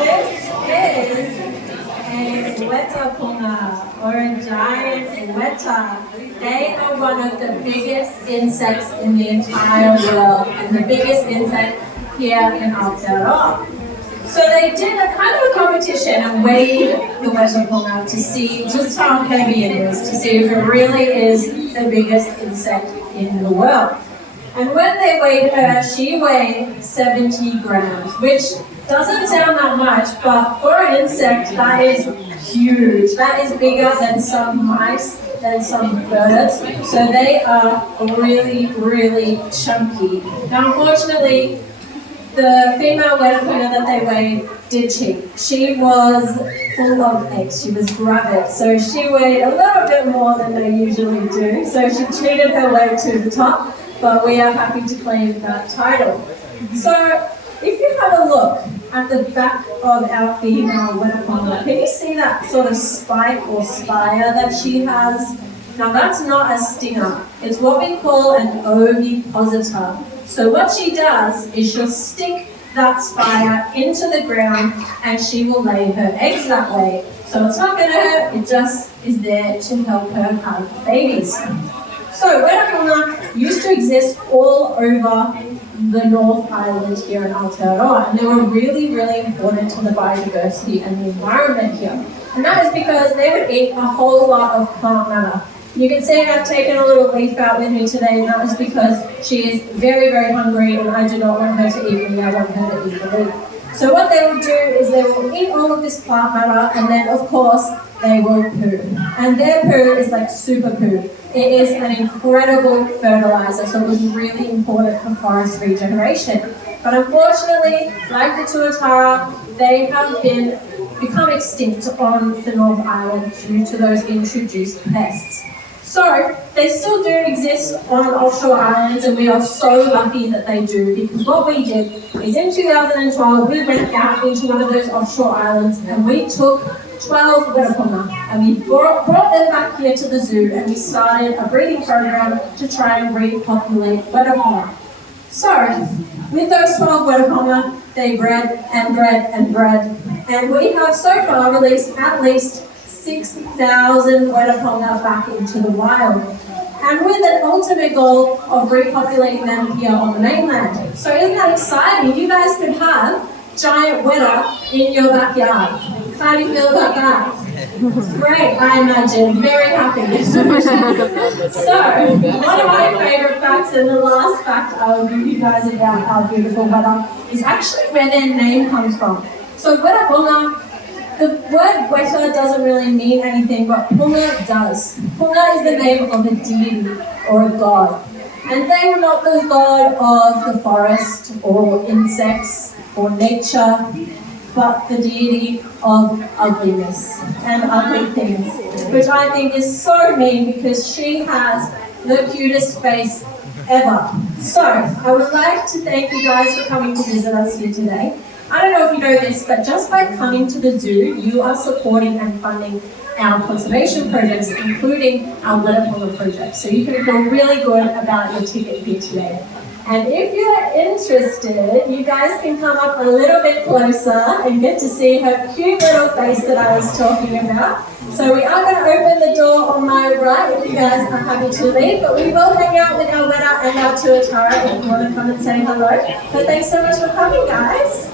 This is a weta puma, or a giant weta. They are one of the biggest insects in the entire world, and the biggest insect here in Aotearoa. So they did a kind of a competition and weighed the weta puma to see just how heavy it is, to see if it really is the biggest insect in the world. And when they weighed her, she weighed 70 grams, which doesn't sound that much, but for an insect, that is huge. That is bigger than some mice, than some birds. So they are really, really chunky. Now, unfortunately, the female weta puma that they weighed did cheat. She was full of eggs. She was gravid. So she weighed a little bit more than they usually do. So she cheated her way to the top, but we are happy to claim that title. So if you have a look at the back of our female weta puma, can you see that sort of spike or spire that she has? Now that's not a stinger. It's what we call an ovipositor. So what she does is she'll stick that spire into the ground and she will lay her eggs that way. So it's not going to hurt, it just is there to help her have babies. So weta puma used to exist all over the North Island here in Aotearoa, and they were really, really important to the biodiversity and the environment here. And that is because they would eat a whole lot of plant matter. You can see I've taken a little leaf out with me today, and that is because she is very, very hungry and I do not want her to eat me, I want her to eat the leaf. So what they will do is they will eat all of this plant matter, and then of course they will poo. And their poo is like super poo. It is an incredible fertilizer, so it was really important for forest regeneration. But unfortunately, like the tuatara, they have become extinct on the North Island due to those introduced pests. So they still do exist on offshore islands, and we are so lucky that they do, because what we did is in 2012 we went out into one of those offshore islands and we took 12 weta puma and we brought them back here to the zoo, and we started a breeding program to try and repopulate weta puma. So with those 12 weta puma, they bred and bred and bred, and we have so far released at least 6,000 weta puma back into the wild, and with an ultimate goal of repopulating them here on the mainland. So isn't that exciting? You guys could have giant weta in your backyard. How do you feel about that? Great, I imagine. Very happy. So, one of my favorite facts, and the last fact I will give you guys about our beautiful weta, is actually where their name comes from. So weta puma, the word weta doesn't really mean anything, but puma does. Puma is the name of a deity or a god. And they were not the god of the forest or insects or nature, but the deity of ugliness and ugly things, which I think is so mean because she has the cutest face ever. So I would like to thank you guys for coming to visit us here today. I don't know if you know this, but just by coming to the zoo, you are supporting and funding our conservation projects, including our weta puma project. So you can feel really good about your ticket here today. And if you're interested, you guys can come up a little bit closer and get to see her cute little face that I was talking about. So we are going to open the door on my right if you guys are happy to leave, but we will hang out with our weta and our tuatara if you want to come and say hello. But thanks so much for coming, guys.